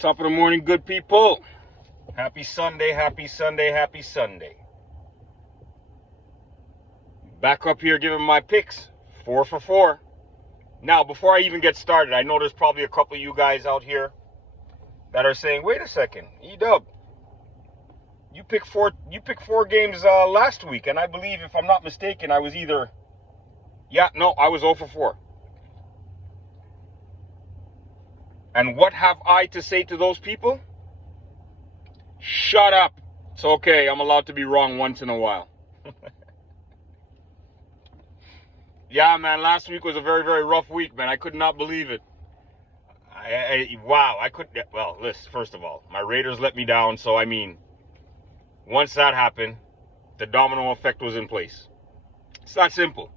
Top of the morning, good people. Happy Sunday, happy Sunday, happy Sunday. Back up here giving my picks. 4 for 4. Now, before I even get started, I know there's probably a couple of you guys out here that are saying, wait a second, E-Dub, you picked four games last week, and I believe, if I'm not mistaken, I was either, I was 0 for 4. And what have I to say to those people? Shut up. It's okay. I'm allowed to be wrong once in a while. Yeah, man, last week was a very, very rough week, man. I could not believe it. Listen, first of all, my Raiders let me down. So, once that happened, the domino effect was in place. It's that simple.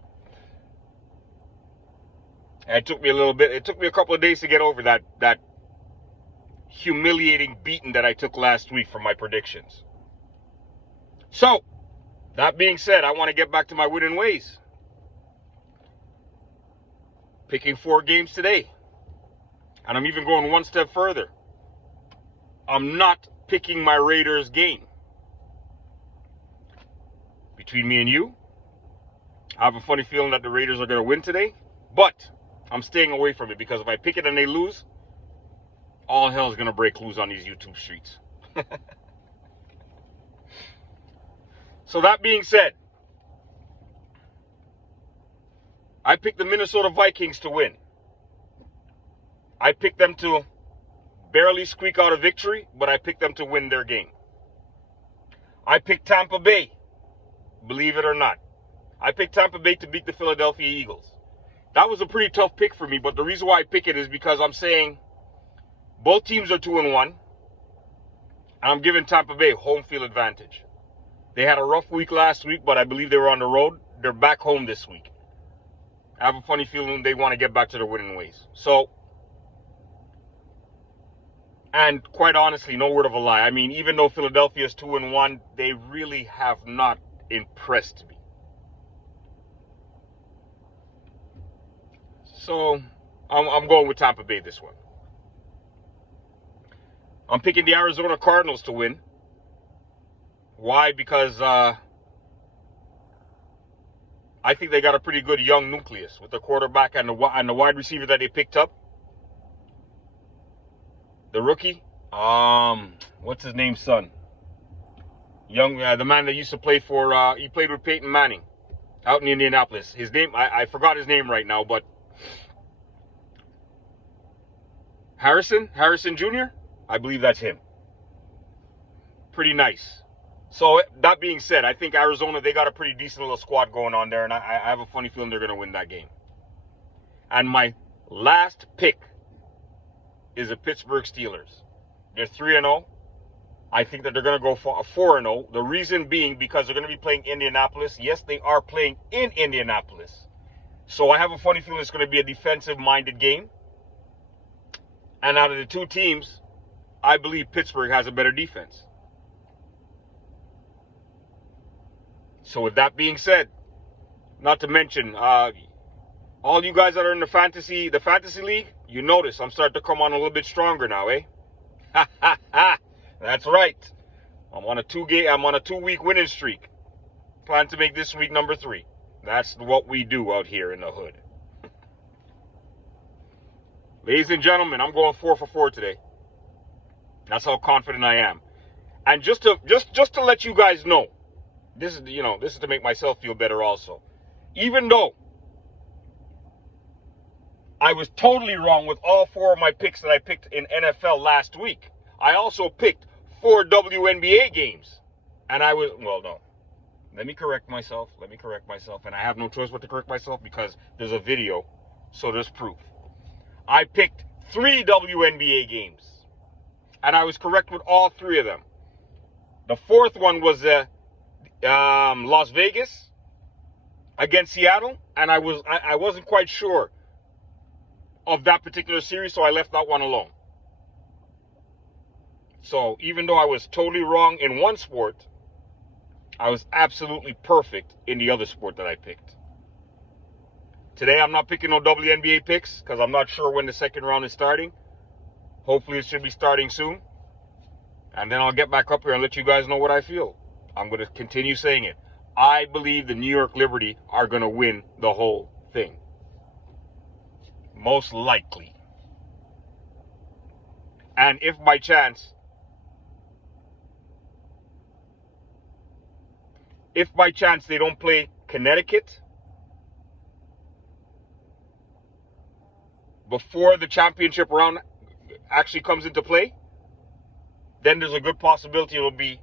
And it took me a couple of days to get over that humiliating beating that I took last week for my predictions. So, that being said, I want to get back to my winning ways. Picking 4 games today. And I'm even going one step further. I'm not picking my Raiders game. Between me and you, I have a funny feeling that the Raiders are going to win today. But I'm staying away from it, because if I pick it and they lose, all hell is going to break loose on these YouTube streets. So that being said, I picked the Minnesota Vikings to win. I picked them to barely squeak out a victory, but I picked them to win their game. I picked Tampa Bay, believe it or not. I picked Tampa Bay to beat the Philadelphia Eagles. That was a pretty tough pick for me, but the reason why I pick it is because I'm saying both teams are 2-1, and I'm giving Tampa Bay home field advantage. They had a rough week last week, but I believe they were on the road. They're back home this week. I have a funny feeling they want to get back to their winning ways. So, and quite honestly, no word of a lie. Even though Philadelphia is 2-1, they really have not impressed me. So, I'm going with Tampa Bay this one. I'm picking the Arizona Cardinals to win. Why? Because I think they got a pretty good young nucleus with the quarterback and the wide receiver that they picked up. The rookie, what's his name, son? The man that used to play for, he played with Peyton Manning out in Indianapolis. His name, I forgot his name right now, but Harrison Jr., I believe that's him. Pretty nice. So, that being said, I think Arizona, they got a pretty decent little squad going on there, and I have a funny feeling they're going to win that game. And my last pick is the Pittsburgh Steelers. They're 3-0. I think that they're going to go for a 4-0. The reason being because they're going to be playing Indianapolis. Yes, they are playing in Indianapolis. So, I have a funny feeling it's going to be a defensive-minded game. And out of the two teams, I believe Pittsburgh has a better defense. So with that being said, not to mention, all you guys that are in the fantasy league, you notice I'm starting to come on a little bit stronger now, eh? Ha ha ha! That's right. I'm on a 2-week winning streak. Plan to make this week number 3. That's what we do out here in the hood. Ladies and gentlemen, I'm going 4 for 4 today. That's how confident I am. And just to let you guys know, this is to make myself feel better also. Even though I was totally wrong with all 4 of my picks that I picked in NFL last week, I also picked 4 WNBA games. And let me correct myself. And I have no choice but to correct myself because there's a video, so there's proof. I picked 3 WNBA games. And I was correct with all 3 of them. The 4th one was Las Vegas against Seattle, and I wasn't quite sure of that particular series, so I left that one alone. So even though I was totally wrong in one sport, I was absolutely perfect in the other sport that I picked. Today I'm not picking no WNBA picks because I'm not sure when the second round is starting. Hopefully it should be starting soon. And then I'll get back up here and let you guys know what I feel. I'm going to continue saying it. I believe the New York Liberty are going to win the whole thing. Most likely. And if by chance they don't play Connecticut before the championship round actually comes into play, then there's a good possibility it'll be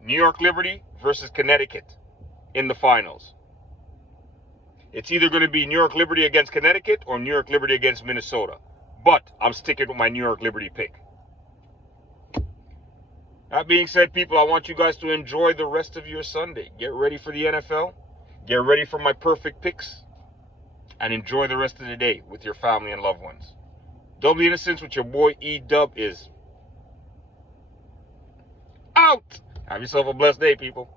New York Liberty versus Connecticut in the finals. It's either going to be New York Liberty against Connecticut or New York Liberty against Minnesota. But I'm sticking with my New York Liberty pick. That being said, people, I want you guys to enjoy the rest of your Sunday. Get ready for the NFL. Get ready for my perfect picks. And enjoy the rest of the day with your family and loved ones. Double Innocence with your boy E-Dub is out. Have yourself a blessed day, people.